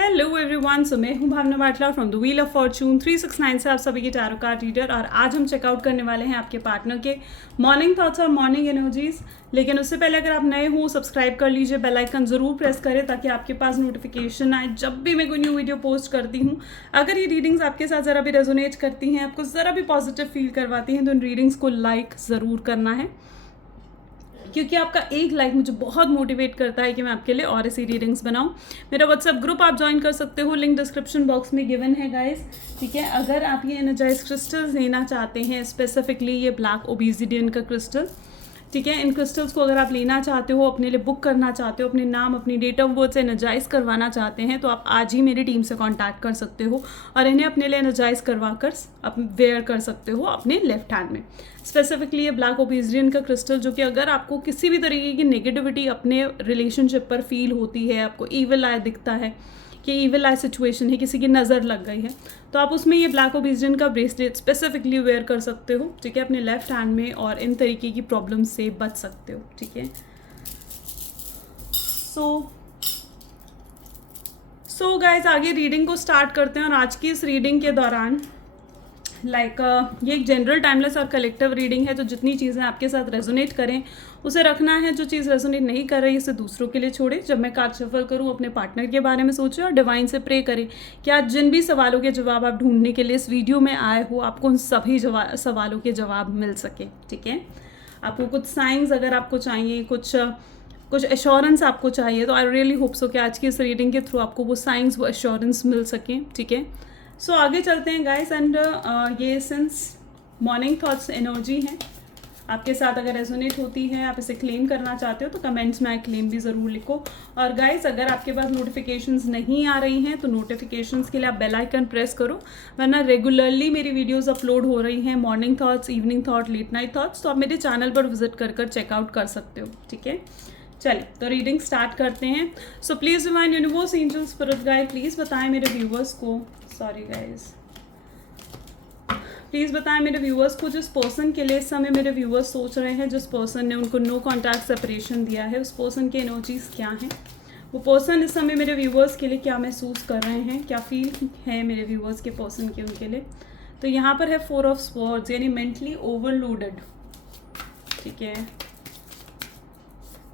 Hello everyone, so मैं हूं Bhavna Batla from the wheel of fortune 369 से आप सभी के टैरो कार्ड रीडर। और आज हम चेकआउट करने वाले हैं आपके पार्टनर के मॉर्निंग थॉट्स और मॉर्निंग एनर्जीज। लेकिन उससे पहले अगर आप नए हो सब्सक्राइब कर लीजिए, बेल आइकन ज़रूर प्रेस करें ताकि आपके पास नोटिफिकेशन आए जब भी मैं कोई न्यू वीडियो पोस्ट करती हूँ। अगर ये रीडिंग्स आपके साथ ज़रा भी रेजोनेट करती हैं, आपको ज़रा भी पॉजिटिव फील करवाती हैं, तो इन रीडिंग्स को लाइक ज़रूर करना है, क्योंकि आपका एक लाइक मुझे बहुत मोटिवेट करता है कि मैं आपके लिए और ऐसी रीडिंग्स बनाऊं। मेरा व्हाट्सएप ग्रुप आप ज्वाइन कर सकते हो, लिंक डिस्क्रिप्शन बॉक्स में गिवन है गाइस। ठीक है, अगर आप ये एनर्जाइज क्रिस्टल्स लेना चाहते हैं, स्पेसिफिकली ये ब्लैक ओबीसिडियन का क्रिस्टल, ठीक है, इन क्रिस्टल्स को अगर आप लेना चाहते हो, अपने लिए बुक करना चाहते हो, अपने नाम अपनी डेट ऑफ बर्थ से एनर्जाइज करवाना चाहते हैं, तो आप आज ही मेरी टीम से कांटेक्ट कर सकते हो और इन्हें अपने लिए एनर्जाइज करवा कर वेयर कर सकते हो अपने लेफ्ट हैंड में। स्पेसिफिकली ये ब्लैक ओबीसिडियन का क्रिस्टल, जो कि अगर आपको किसी भी तरीके की नेगेटिविटी अपने रिलेशनशिप पर फील होती है, आपको ईविल आई दिखता है कि ईविल आई सिचुएशन है, किसी की नज़र लग गई है, तो आप उसमें ये ब्लैक ओबीसिडियन का ब्रेसलेट स्पेसिफिकली वेयर कर सकते हो, ठीक है, अपने लेफ्ट हैंड में, और इन तरीके की प्रॉब्लम से बच सकते हो। ठीक है, सो गाइज आगे रीडिंग को स्टार्ट करते हैं। और आज की इस रीडिंग के दौरान ये एक जनरल टाइमलेस और कलेक्टिव रीडिंग है, तो जितनी चीज़ें आपके साथ रेजोनेट करें उसे रखना है, जो चीज़ रेजोनेट नहीं कर रही इसे दूसरों के लिए छोड़े। जब मैं कार्ड शफल करूँ अपने पार्टनर के बारे में सोचें और डिवाइन से प्रे करें कि आज जिन भी सवालों के जवाब आप ढूंढने के लिए इस वीडियो में आए हो, आपको उन सभी सवालों के जवाब मिल सके। ठीक है, आपको कुछ साइंस अगर आपको चाहिए, कुछ एश्योरेंस आपको चाहिए, तो आई रियली होप सो कि आज की इस रीडिंग के थ्रू आपको वो साइंस, वो एश्योरेंस मिल सकें। ठीक है, सो आगे चलते हैं गाइस। एंड ये सिंस मॉर्निंग थॉट्स एनर्जी हैं आपके साथ, अगर रेजोनेट होती है, आप इसे क्लेम करना चाहते हो, तो कमेंट्स में क्लेम भी ज़रूर लिखो। और गाइस अगर आपके पास नोटिफिकेशंस नहीं आ रही हैं, तो नोटिफिकेशंस के लिए आप बेल आइकन प्रेस करो, वरना रेगुलरली मेरी वीडियोस अपलोड हो रही हैं, morning thoughts, evening thought, late night thoughts, तो आप मेरे चैनल पर विजिट कर चेकआउट कर सकते हो। ठीक है, चलिए तो रीडिंग स्टार्ट करते हैं। सो please divine universe, angel, spirit guide, please बताएं मेरे व्यूवर्स को, सॉरी गाइज, प्लीज़ बताएं मेरे व्यूवर्स को, जिस पर्सन के लिए इस समय मेरे व्यूवर्स सोच रहे हैं, जिस पर्सन ने उनको नो कॉन्टैक्ट सेपरेशन दिया है, उस पर्सन की एनर्जीज क्या हैं, वो पर्सन इस समय मेरे व्यूवर्स के लिए क्या महसूस कर रहे हैं, क्या फील है मेरे व्यूवर्स के पर्सन के उनके लिए। तो यहाँ पर है 4 ऑफ स्वॉर्ड्स, यानी मेंटली ओवरलोडेड। ठीक है,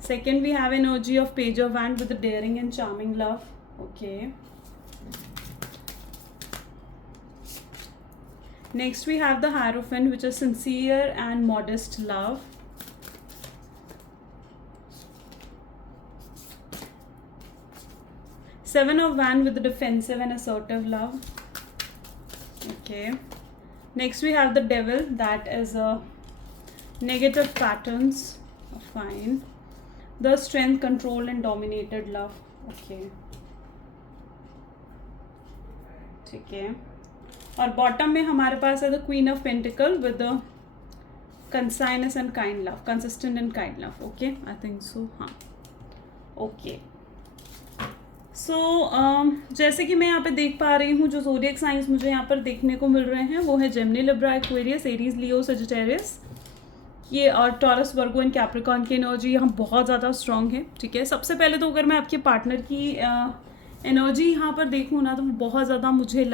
second we have energy of page of wand with the daring and charming love. Okay, next we have the hierophant, which is sincere and modest love. Seven of wand with the defensive and assertive love. Okay, next we have the devil, that is a negative patterns. Fine, the strength, control and dominated love. Okay, ठीक है, और bottom में हमारे पास है the queen of pentacle with the consistence and kind love, consistent and kind love. Okay, I think so, हाँ। Okay, सो जैसे कि मैं यहाँ पे देख पा रही हूँ, जो ज़ोडिएक साइंस मुझे यहाँ पर देखने को मिल रहे हैं वो है जेमिनी, लिब्रा, एक्वेरियस, एरीज, लियो, सजिटेरियस, ये, और टॉरस, वर्गो एंड कैप्रिकॉर्न की एनर्जी यहाँ बहुत ज़्यादा स्ट्रॉन्ग है। ठीक है, सबसे पहले तो अगर मैं आपके पार्टनर की एनर्जी यहाँ पर देखूँ ना, तो बहुत ज़्यादा मुझे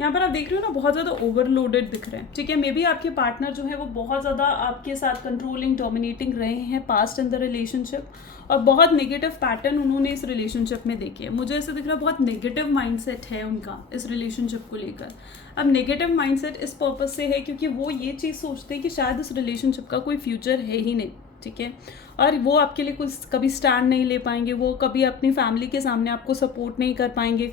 यहाँ पर आप देख रहे हो ना, बहुत ज़्यादा ओवरलोडेड दिख रहे हैं। ठीक है, मे बी आपके पार्टनर जो है वो बहुत ज़्यादा आपके साथ कंट्रोलिंग, डोमिनेटिंग रहे हैं पास्ट इन द रिलेशनशिप, और बहुत नेगेटिव पैटर्न उन्होंने इस रिलेशनशिप में देखे हैं। मुझे ऐसा दिख रहा है बहुत नेगेटिव माइंडसेट है उनका इस रिलेशनशिप को लेकर। अब नेगेटिव माइंडसेट इस पर्पज़ से है क्योंकि वो ये चीज़ सोचते हैं कि शायद इस रिलेशनशिप का कोई फ्यूचर है ही नहीं। ठीक है, और वो आपके लिए कुछ कभी स्टैंड नहीं ले पाएंगे, वो कभी अपनी फैमिली के सामने आपको सपोर्ट नहीं कर पाएंगे,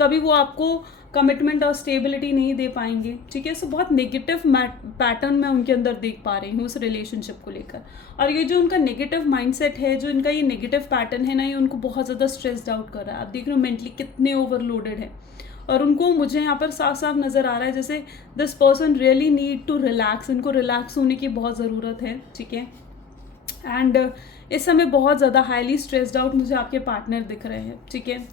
कभी वो आपको कमिटमेंट और स्टेबिलिटी नहीं दे पाएंगे। ठीक है, सो बहुत नेगेटिव पैटर्न मैं उनके अंदर देख पा रही हूँ उस रिलेशनशिप को लेकर। और ये जो उनका नेगेटिव माइंडसेट है, जो इनका ये नेगेटिव पैटर्न है ना, ये उनको बहुत ज़्यादा स्ट्रेस्ड आउट कर रहा है। आप देख रहे हो मेंटली कितने ओवरलोडेड है, और उनको मुझे यहाँ पर साफ साफ नज़र आ रहा है जैसे this person really need to relax, इनको रिलैक्स होने की बहुत ज़रूरत है। ठीक है, एंड इस समय बहुत ज़्यादा हाईली स्ट्रेस्ड आउट मुझे आपके पार्टनर दिख रहे हैं। ठीक है,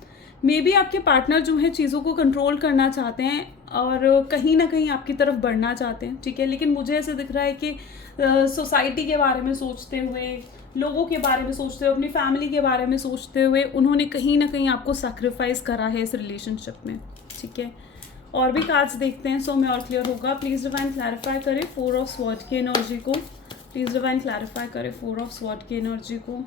मे बी आपके पार्टनर जो है चीज़ों को कंट्रोल करना चाहते हैं और कहीं ना कहीं आपकी तरफ बढ़ना चाहते हैं। ठीक है, लेकिन मुझे ऐसे दिख रहा है कि सोसाइटी के बारे में सोचते हुए, लोगों के बारे में सोचते हुए, अपनी फैमिली के बारे में सोचते हुए उन्होंने कहीं ना कहीं आपको सैक्रिफाइस करा है इस रिलेशनशिप में, ठीक है। और भी कार्ड्स देखते हैं, सो में और क्लियर होगा। प्लीज़ डिवाइन क्लैरिफाई करें 4 ऑफ स्वॉर्ड की एनर्जी को। प्लीज़ डिवाइन क्लैरिफाई करें 4 ऑफ स्वॉर्ड की एनर्जी को।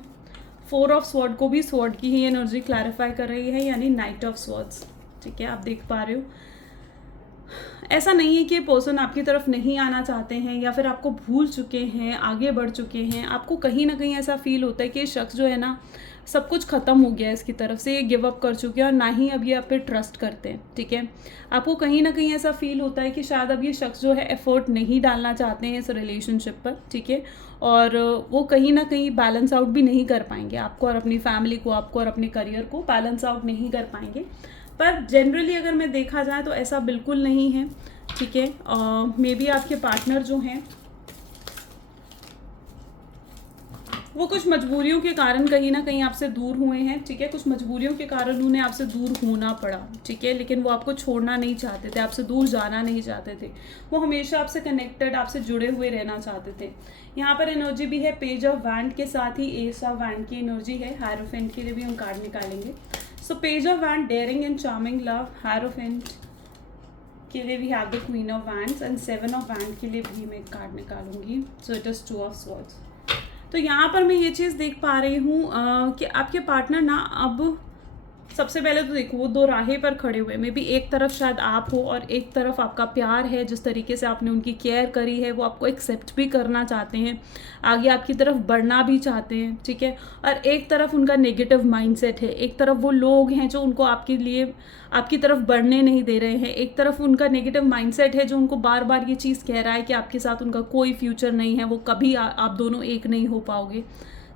4 ऑफ स्वॉर्ड को भी स्वॉर्ड की ही एनर्जी क्लैरिफाई कर रही है, यानी नाइट ऑफ स्वॉर्ड्स, ठीक है। आप देख पा रहे हो, ऐसा नहीं है कि पर्सन आपकी तरफ नहीं आना चाहते हैं या फिर आपको भूल चुके हैं, आगे बढ़ चुके हैं। आपको कहीं ना कहीं ऐसा फील होता है कि ये शख्स जो है ना, सब कुछ ख़त्म हो गया है इसकी तरफ से, ये गिव अप कर चुके हैं और ना ही अब ये आप पे ट्रस्ट करते हैं, ठीक है। आपको कहीं ना कहीं ऐसा फील होता है कि शायद अब ये शख्स जो है एफर्ट नहीं डालना चाहते हैं इस रिलेशनशिप पर, ठीक है। और वो कहीं ना कहीं बैलेंस आउट भी नहीं कर पाएंगे, आपको और अपनी फैमिली को, आपको और अपने करियर को बैलेंस आउट नहीं कर पाएंगे। पर जनरली अगर मैं देखा जाए तो ऐसा बिल्कुल नहीं है, ठीक है। मे बी आपके पार्टनर जो हैं वो कुछ मजबूरियों के कारण कहीं ना कहीं आपसे दूर हुए हैं, ठीक है। कुछ मजबूरियों के कारण उन्हें आपसे दूर होना पड़ा, ठीक है। लेकिन वो आपको छोड़ना नहीं चाहते थे, आपसे दूर जाना नहीं चाहते थे, वो हमेशा आपसे कनेक्टेड, आपसे जुड़े हुए रहना चाहते थे। यहाँ पर एनर्जी भी है पेज ऑफ वैंड के साथ ही एस ऑफ वैंड की एनर्जी है। हायरोफेंट के लिए भी हम कार्ड निकालेंगे। So page of wand, daring and charming love. Hierophant के लिए we have the queen of wands and 7 of wand के लिए भी मैं एक कार्ड निकालूंगी। So it is 2 of swords. तो यहाँ पर मैं ये चीज़ देख पा रही हूँ कि आपके पार्टनर ना, अब सबसे पहले तो देखो वो 2 राहें पर खड़े हुए, मे बी एक तरफ शायद आप हो और एक तरफ आपका प्यार है, जिस तरीके से आपने उनकी केयर करी है वो आपको एक्सेप्ट भी करना चाहते हैं, आगे आपकी तरफ बढ़ना भी चाहते हैं, ठीक है। और एक तरफ उनका नेगेटिव माइंडसेट है, एक तरफ वो लोग हैं जो उनको आपके लिए, आपकी तरफ बढ़ने नहीं दे रहे हैं, एक तरफ उनका नेगेटिव माइंडसेट है जो उनको बार बार ये चीज़ कह रहा है कि आपके साथ उनका कोई फ्यूचर नहीं है, वो कभी आप दोनों एक नहीं हो पाओगे,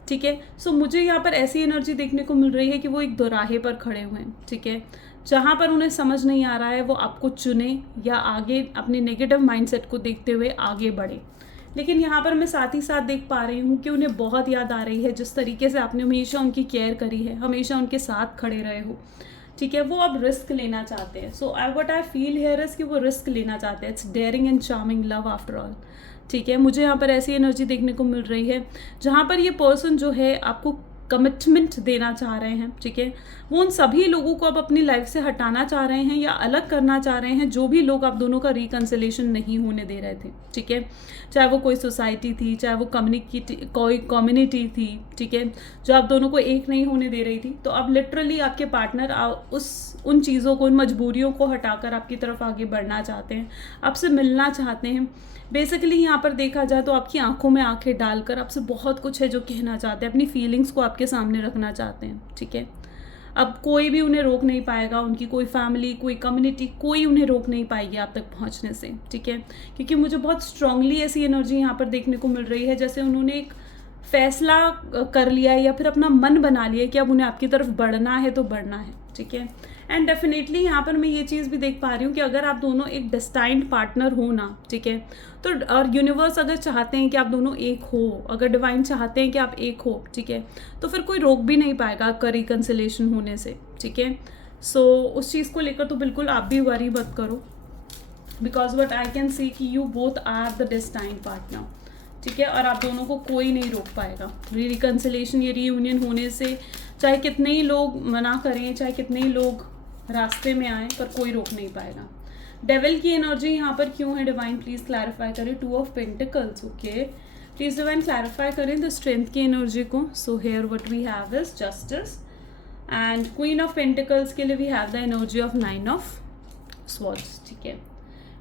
ठीक है। सो मुझे यहाँ पर ऐसी एनर्जी देखने को मिल रही है कि वो एक दोराहे पर खड़े हुए हैं, ठीक है। जहाँ पर उन्हें समझ नहीं आ रहा है वो आपको चुने या आगे अपने नेगेटिव माइंडसेट को देखते हुए आगे बढ़े। लेकिन यहाँ पर मैं साथ ही साथ देख पा रही हूँ कि उन्हें बहुत याद आ रही है जिस तरीके से आपने हमेशा उनकी केयर करी है, हमेशा उनके साथ खड़े रहे हो, ठीक है। वो अब रिस्क लेना चाहते हैं। So what I feel here is कि वो रिस्क लेना चाहते हैं। It's daring and charming love after all, ठीक है। मुझे यहाँ पर ऐसी एनर्जी देखने को मिल रही है जहाँ पर ये पर्सन जो है आपको कमिटमेंट देना चाह रहे हैं, ठीक है। वो उन सभी लोगों को अब अपनी लाइफ से हटाना चाह रहे हैं या अलग करना चाह रहे हैं जो भी लोग आप दोनों का रिकन्सिलेशन नहीं होने दे रहे थे, ठीक है। चाहे वो कोई सोसाइटी थी, चाहे वो कोई कम्युनिटी थी, ठीक है, जो आप दोनों को एक नहीं होने दे रही थी। तो अब लिटरली आपके पार्टनर उन चीज़ों को, उन मजबूरियों को हटाकर आपकी तरफ आगे बढ़ना चाहते हैं, आपसे मिलना चाहते हैं। बेसिकली यहाँ पर देखा जाए तो आपकी आंखों में आंखें डालकर आपसे बहुत कुछ है जो कहना चाहते हैं, अपनी फीलिंग्स को आपके सामने रखना चाहते हैं, ठीक है। अब कोई भी उन्हें रोक नहीं पाएगा, उनकी कोई फैमिली, कोई कम्युनिटी, कोई उन्हें रोक नहीं पाएगी आप तक पहुँचने से, ठीक है। क्योंकि मुझे बहुत स्ट्रांगली ऐसी एनर्जी यहाँ पर देखने को मिल रही है जैसे उन्होंने एक फैसला कर लिया है या फिर अपना मन बना लिया है कि अब उन्हें आपकी तरफ बढ़ना है तो बढ़ना है, ठीक है। एंड डेफिनेटली यहाँ पर मैं ये चीज़ भी देख पा रही हूँ कि अगर आप दोनों एक डेस्टाइन्ड पार्टनर हो ना, ठीक है, तो और यूनिवर्स अगर चाहते हैं कि आप दोनों एक हो, अगर डिवाइन चाहते हैं कि आप एक हो, ठीक है, तो फिर कोई रोक भी नहीं पाएगा आपका रिकन्सिलेशन होने से, ठीक है। सो उस चीज़ को लेकर तो बिल्कुल आप भी वरी मत करो, because what I can see कि you both are the destined partner, ठीक है। और आप दोनों को कोई नहीं रोक पाएगा रिकन्सिलेशन, ये रीयूनियन होने से। चाहे कितने ही लोग मना करें, चाहे कितने ही लोग रास्ते में आए, पर कोई रोक नहीं पाएगा। डेविल की एनर्जी यहाँ पर क्यों है डिवाइन, प्लीज क्लैरिफाई करें। 2 of pentacles, okay, please divine clarify करें द स्ट्रेंथ की एनर्जी को। So here what we have is justice and queen of pentacles के लिए we have the energy of 9 of swords, ठीक है।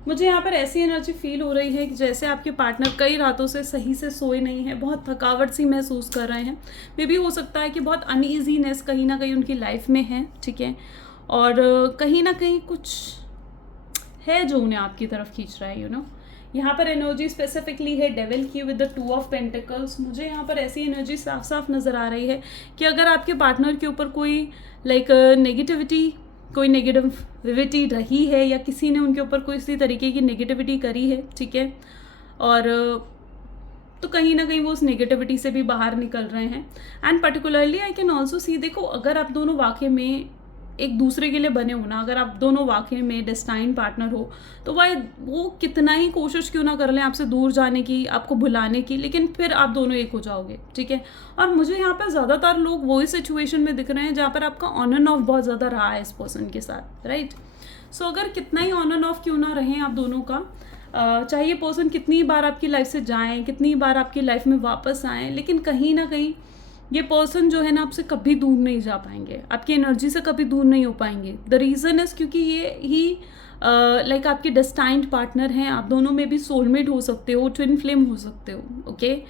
मुझे यहाँ पर ऐसी एनर्जी फील हो रही है कि जैसे आपके पार्टनर कई रातों से सही से सोए नहीं हैं, बहुत थकावट सी महसूस कर रहे हैं। मे बी हो सकता है कि बहुत अनईजीनेस कहीं ना कहीं उनकी लाइफ में है, ठीक है, और कहीं ना कहीं कुछ है जो उन्हें आपकी तरफ खींच रहा है, यू नो। यहाँ पर एनर्जी स्पेसिफिकली है डेविल की विद द 2 ऑफ पेंटिकल्स। मुझे यहाँ पर ऐसी एनर्जी साफ साफ नज़र आ रही है कि अगर आपके पार्टनर के ऊपर कोई नेगेटिविटी, कोई नेगेटिविटी रही है या किसी ने उनके ऊपर कोई इसी तरीके की नेगेटिविटी करी है, ठीक है, और तो कहीं ना कहीं वो उस नेगेटिविटी से भी बाहर निकल रहे हैं। And particularly I can also सी, देखो अगर आप दोनों वाकई में एक दूसरे के लिए बने हो ना, अगर आप दोनों वाकई में डेस्टाइन पार्टनर हो, तो वो कितना ही कोशिश क्यों ना कर लें आपसे दूर जाने की, आपको भुलाने की, लेकिन फिर आप दोनों एक हो जाओगे, ठीक है। और मुझे यहाँ पर ज़्यादातर लोग वही सिचुएशन में दिख रहे हैं जहाँ पर आपका ऑन एंड ऑफ बहुत ज़्यादा रहा है इस पर्सन के साथ, राइट। सो अगर कितना ही ऑन एंड ऑफ क्यों ना रहें आप दोनों का, चाहे ये पर्सन कितनी बार आपकी लाइफ से जाएं, कितनी बार आपकी लाइफ में वापस आएँ, लेकिन कहीं ना कहीं ये पर्सन जो है ना आपसे कभी दूर नहीं जा पाएंगे, आपकी एनर्जी से कभी दूर नहीं हो पाएंगे। द रीज़न इज़ क्योंकि ये ही लाइक आपके डेस्टाइन्ड पार्टनर हैं। आप दोनों में भी सोलमेट हो सकते हो, ट्विन फ्लेम हो सकते हो, ओके।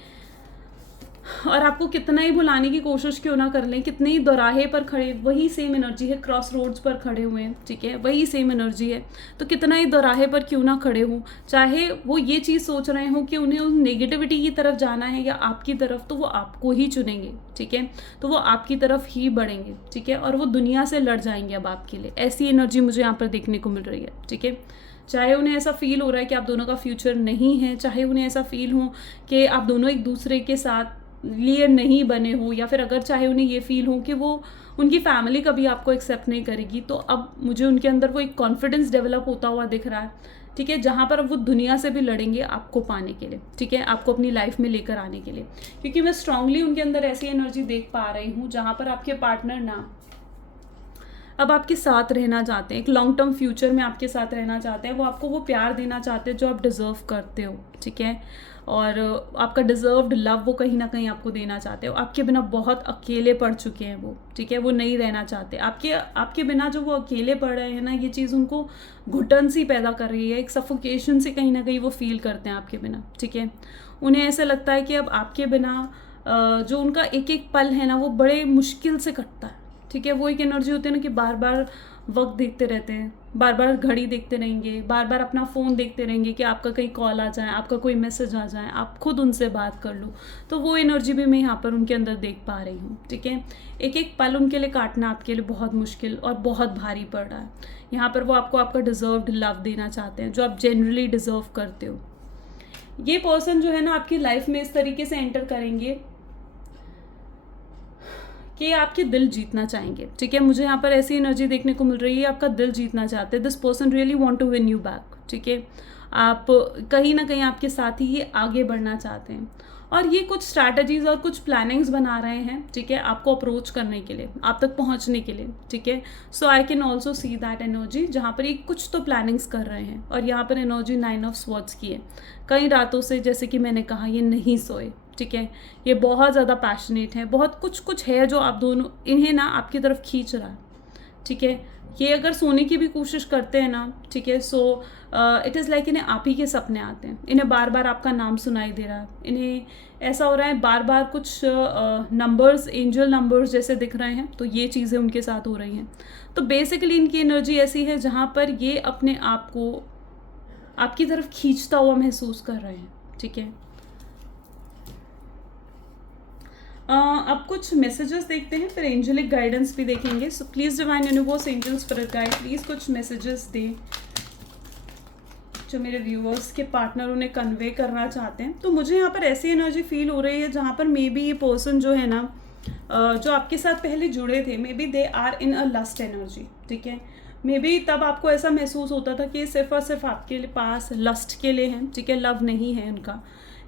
और आपको कितना ही भुलाने की कोशिश क्यों ना कर लें, कितने ही दोराहे पर खड़े, वही सेम एनर्जी है, क्रॉस रोड्स पर खड़े हुए हैं, ठीक है, वही सेम एनर्जी है। तो कितना ही दोराहे पर क्यों ना खड़े हों, चाहे वो ये चीज़ सोच रहे हों कि उन्हें उस नेगेटिविटी की तरफ जाना है या आपकी तरफ, तो वो आपको ही चुनेंगे, ठीक है। तो वो आपकी तरफ ही बढ़ेंगे, ठीक है, और वो दुनिया से लड़ जाएंगे अब आपके लिए। ऐसी एनर्जी मुझे यहाँ पर देखने को मिल रही है, ठीक है। चाहे उन्हें ऐसा फील हो रहा है कि आप दोनों का फ्यूचर नहीं है, चाहे उन्हें ऐसा फील हो कि आप दोनों एक दूसरे के साथ लिए नहीं बने हो, या फिर अगर चाहे उन्हें ये फील हो कि वो उनकी फैमिली कभी आपको एक्सेप्ट नहीं करेगी, तो अब मुझे उनके अंदर वो एक कॉन्फिडेंस डेवलप होता हुआ दिख रहा है, ठीक है, जहाँ पर अब वो दुनिया से भी लड़ेंगे आपको पाने के लिए, ठीक है, आपको अपनी लाइफ में लेकर आने के लिए। क्योंकि मैं स्ट्रांगली उनके अंदर ऐसी एनर्जी देख पा रही हूँ जहाँ पर आपके पार्टनर ना अब आपके साथ रहना चाहते हैं, एक लॉन्ग टर्म फ्यूचर में आपके साथ रहना चाहते हैं। वो आपको वो प्यार देना चाहते हैं जो आप डिज़र्व करते हो, ठीक है, और आपका डिज़र्व्ड लव वो कहीं ना कहीं आपको देना चाहते हो। आपके बिना बहुत अकेले पड़ चुके हैं वो, ठीक है, वो नहीं रहना चाहते आपके बिना। जो वो अकेले पड़ रहे हैं ना, ये चीज़ उनको घुटन सी पैदा कर रही है, एक सफोकेशन से कहीं ना कहीं वो फील करते हैं आपके बिना, ठीक है। उन्हें ऐसा लगता है कि अब आपके बिना जो उनका एक एक पल है ना वो बड़े मुश्किल से कटता है, ठीक है। वो एक एनर्जी होती है ना कि बार बार वक्त देखते रहते हैं, बार बार घड़ी देखते रहेंगे, बार बार अपना फ़ोन देखते रहेंगे कि आपका कहीं कॉल आ जाए, आपका कोई मैसेज आ जाए, आप खुद उनसे बात कर लो। तो वो एनर्जी भी मैं यहाँ पर उनके अंदर देख पा रही हूँ, ठीक है। एक एक पल उनके लिए काटना आपके लिए बहुत मुश्किल और बहुत भारी पड़ रहा है। यहाँ पर वो आपको आपका डिज़र्व्ड लव देना चाहते हैं जो आप जनरली डिज़र्व करते हो। ये पर्सन जो है ना आपकी लाइफ में इस तरीके से एंटर करेंगे कि आपके दिल जीतना चाहेंगे, ठीक है। मुझे यहाँ पर ऐसी एनर्जी देखने को मिल रही है, आपका दिल जीतना चाहते हैं। This person really want to win you back, ठीक है। आप कहीं ना कहीं आपके साथ ही ये आगे बढ़ना चाहते हैं और ये कुछ स्ट्रैटेजीज और कुछ प्लानिंग्स बना रहे हैं, ठीक है, आपको अप्रोच करने के लिए, आप तक पहुंचने के लिए, ठीक है। So I can also see that energy जहाँ पर ये कुछ तो प्लानिंग्स कर रहे हैं। और यहाँ पर एनर्जी 9 ऑफ स्वॉर्ड्स की है। कई रातों से, जैसे कि मैंने कहा, ये नहीं सोए, ठीक है। ये बहुत ज़्यादा पैशनेट है, बहुत कुछ है जो आप दोनों, इन्हें ना आपकी तरफ खींच रहा है, ठीक है। ये अगर सोने की भी कोशिश करते हैं ना, ठीक है, सो इट इज़ लाइक इन्हें आप ही के सपने आते हैं, इन्हें बार बार आपका नाम सुनाई दे रहा है, इन्हें ऐसा हो रहा है बार बार कुछ नंबर्स, एंजल नंबर्स जैसे दिख रहे हैं। तो ये चीज़ें उनके साथ हो रही हैं। तो बेसिकली इनकी एनर्जी ऐसी है जहाँ पर ये अपने आप को आपकी तरफ खींचता हुआ महसूस कर रहे हैं, ठीक है। अब कुछ मैसेजेस देखते हैं, फिर एंजेलिक गाइडेंस भी देखेंगे। So please divine universe, angels, spirit guide, please कुछ मैसेजेस दें जो मेरे व्यूअर्स के पार्टनर उन्हें कन्वे करना चाहते हैं। तो मुझे यहाँ पर ऐसी एनर्जी फील हो रही है जहाँ पर मे बी ये पर्सन जो है ना, जो आपके साथ पहले जुड़े थे, maybe they are in a lust energy, ठीक है। मे बी तब आपको ऐसा महसूस होता था कि सिर्फ और सिर्फ आपके पास लस्ट के लिए हैं, ठीक है, लव नहीं है उनका।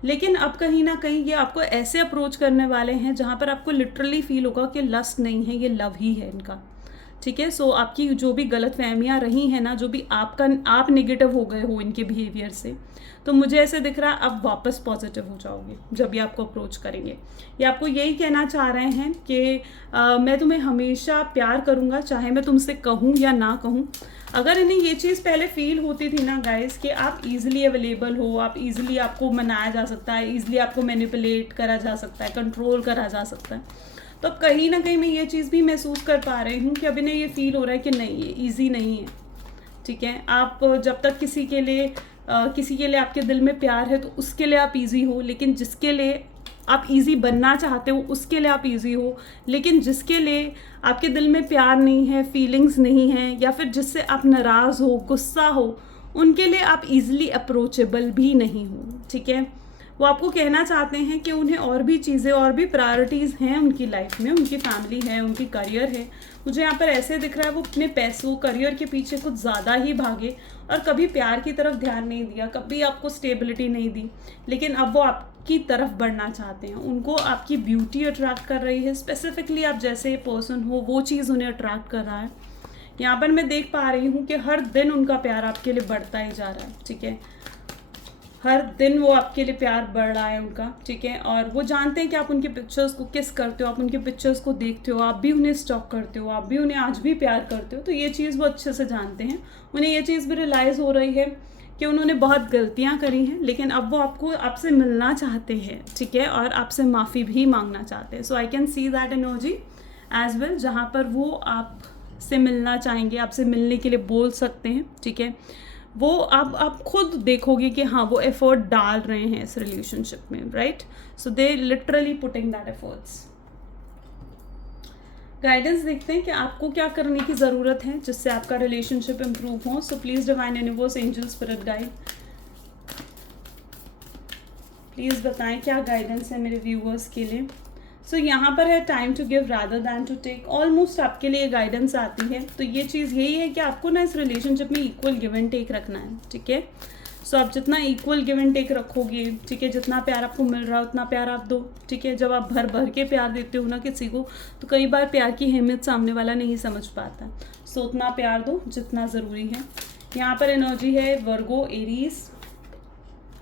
लेकिन अब कहीं ना कहीं ये आपको ऐसे अप्रोच करने वाले हैं जहाँ पर आपको लिटरली फील होगा कि लस्ट नहीं है, ये लव ही है इनका, ठीक है। सो आपकी जो भी गलत फहमियाँ रही हैं ना, जो भी आप नेगेटिव हो गए हो इनके बिहेवियर से, तो मुझे ऐसे दिख रहा है अब वापस पॉजिटिव हो जाओगे जब ये आपको अप्रोच करेंगे। ये आपको यही कहना चाह रहे हैं कि मैं तुम्हें हमेशा प्यार करूँगा, चाहे मैं तुमसे कहूँ या ना कहूँ। अगर इन्हें ये चीज़ पहले फील होती थी ना गाइस कि आप इजीली अवेलेबल हो, आप इजीली, आपको मनाया जा सकता है, इजीली आपको मैनिपुलेट करा जा सकता है, कंट्रोल करा जा सकता है, तो कहीं ना कहीं मैं ये चीज़ भी महसूस कर पा रही हूँ कि अब इन्हें ये फील हो रहा है कि नहीं, ये ईजी नहीं है, ठीक है। आप जब तक किसी के लिए आपके दिल में प्यार है तो उसके लिए आप ईजी हो, लेकिन जिसके लिए आप इजी बनना चाहते हो उसके लिए आप इजी हो। लेकिन जिसके लिए आपके दिल में प्यार नहीं है, फीलिंग्स नहीं है, या फिर जिससे आप नाराज़ हो, गुस्सा हो, उनके लिए आप इजीली अप्रोचेबल भी नहीं हो, ठीक है। वो आपको कहना चाहते हैं कि उन्हें और भी चीज़ें, और भी प्रायोरिटीज़ हैं उनकी लाइफ में, उनकी फैमिली है, उनकी करियर है, मुझे यहाँ पर ऐसे दिख रहा है वो अपने पैसों करियर के पीछे कुछ ज़्यादा ही भागे और कभी प्यार की तरफ ध्यान नहीं दिया, कभी आपको स्टेबिलिटी नहीं दी, लेकिन अब वो आपकी तरफ बढ़ना चाहते हैं। उनको आपकी ब्यूटी अट्रैक्ट कर रही है, स्पेसिफिकली आप जैसे पर्सन हो वो चीज़ उन्हें अट्रैक्ट कर रहा है। यहाँ पर मैं देख पा रही हूँ कि हर दिन उनका प्यार आपके लिए बढ़ता ही जा रहा है, ठीक है। हर दिन वो आपके लिए प्यार बढ़ रहा है उनका, ठीक है। और वो जानते हैं कि आप उनके पिक्चर्स को किस करते हो, आप उनके पिक्चर्स को देखते हो, आप भी उन्हें स्टॉक करते हो, आप भी उन्हें आज भी प्यार करते हो। तो ये चीज़ वो अच्छे से जानते हैं। उन्हें ये चीज़ भी रियलाइज़ हो रही है कि उन्होंने बहुत गलतियाँ करी हैं, लेकिन अब वो आपसे मिलना चाहते हैं, ठीक है, और आपसे माफ़ी भी मांगना चाहते हैं। So I can see that energy as well, जहाँ पर वो आपसे मिलना चाहेंगे, आपसे मिलने के लिए बोल सकते हैं, ठीक है। वो आप खुद देखोगे कि हाँ वो एफर्ट डाल रहे हैं इस रिलेशनशिप में, right. So they literally putting that efforts. Guidance देखते हैं कि आपको क्या करने की ज़रूरत है जिससे आपका रिलेशनशिप इम्प्रूव हो। सो please divine universe, angel, spirit guide, please बताएं क्या गाइडेंस है मेरे व्यूअर्स के लिए। सो यहाँ पर है time to give rather than to take. Almost आपके लिए गाइडेंस आती है। तो ये चीज़ यही है कि आपको ना इस रिलेशनशिप में इक्वल गिव एंड टेक रखना है, ठीक है। सो आप जितना इक्वल गिव एंड टेक रखोगे, ठीक है, जितना प्यार आपको मिल रहा है उतना प्यार आप दो, ठीक है। जब आप भर भर के प्यार देते हो ना किसी को, तो कई बार प्यार की अहमियत सामने वाला नहीं समझ पाता। सो उतना प्यार दो जितना ज़रूरी है। यहाँ पर एनर्जी है वर्गो, एरीज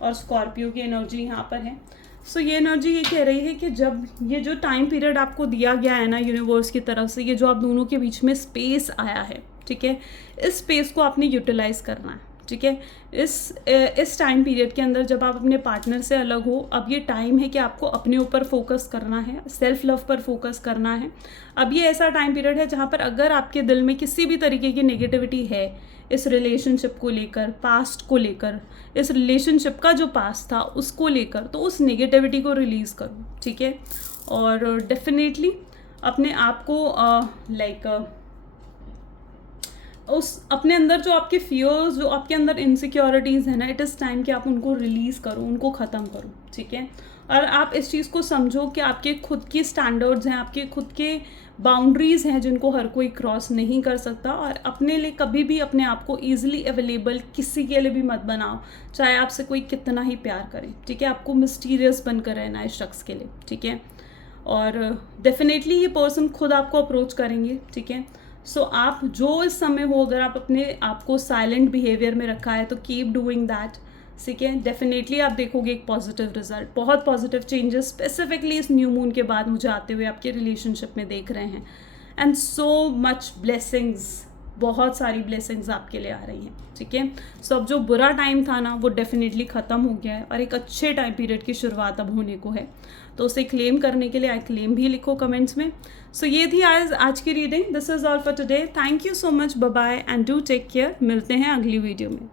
और स्कॉर्पियो की एनर्जी यहाँ पर है। सो ये एनर्जी ये कह रही है कि जब ये जो टाइम पीरियड आपको दिया गया है ना यूनिवर्स की तरफ से, ये जो आप दोनों के बीच में स्पेस आया है, ठीक है, इस स्पेस को आपने यूटिलाइज करना है, ठीक है। इस टाइम पीरियड के अंदर जब आप अपने पार्टनर से अलग हो, अब ये टाइम है कि आपको अपने ऊपर फोकस करना है, सेल्फ लव पर फोकस करना है। अब ये ऐसा टाइम पीरियड है जहाँ पर अगर आपके दिल में किसी भी तरीके की नेगेटिविटी है इस रिलेशनशिप को लेकर, पास्ट को लेकर, इस रिलेशनशिप का जो पास्ट था उसको लेकर, तो उस नेगेटिविटी को रिलीज़ करो, ठीक है। और डेफिनेटली अपने आप को उस अपने अंदर जो आपके फियर्स, जो आपके अंदर इनसिक्योरिटीज़ हैं ना, इट इज़ टाइम कि आप उनको रिलीज़ करो, उनको ख़त्म करो, ठीक है। और आप इस चीज़ को समझो कि आपके खुद की स्टैंडर्ड्स हैं, आपके खुद के बाउंड्रीज़ हैं जिनको हर कोई क्रॉस नहीं कर सकता। और अपने लिए कभी भी अपने आप को ईजिली अवेलेबल किसी के लिए भी मत बनाओ, चाहे आपसे कोई कितना ही प्यार करे, ठीक है। आपको मिस्टीरियस बनकर रहना है इस शख्स के लिए, ठीक है। और डेफिनेटली ये पर्सन खुद आपको अप्रोच करेंगे, ठीक है। सो आप जो इस समय हो, अगर आप अपने आप को साइलेंट बिहेवियर में रखा है तो कीप डूइंग दैट, ठीक है। डेफिनेटली आप देखोगे एक पॉजिटिव रिजल्ट, बहुत पॉजिटिव चेंजेस स्पेसिफिकली इस न्यू मून के बाद मुझे आते हुए आपके रिलेशनशिप में देख रहे हैं। एंड सो मच ब्लेसिंग्स, बहुत सारी ब्लेसिंग्स आपके लिए आ रही हैं, ठीक है। सो अब जो बुरा टाइम था ना वो डेफिनेटली ख़त्म हो गया है और एक अच्छे टाइम पीरियड की शुरुआत अब होने को है। तो उसे क्लेम करने के लिए आई क्लेम भी लिखो कमेंट्स में। सो ये थी आज की reading. This is all for today. Thank you so much, bye bye and do take care. मिलते हैं अगली वीडियो में।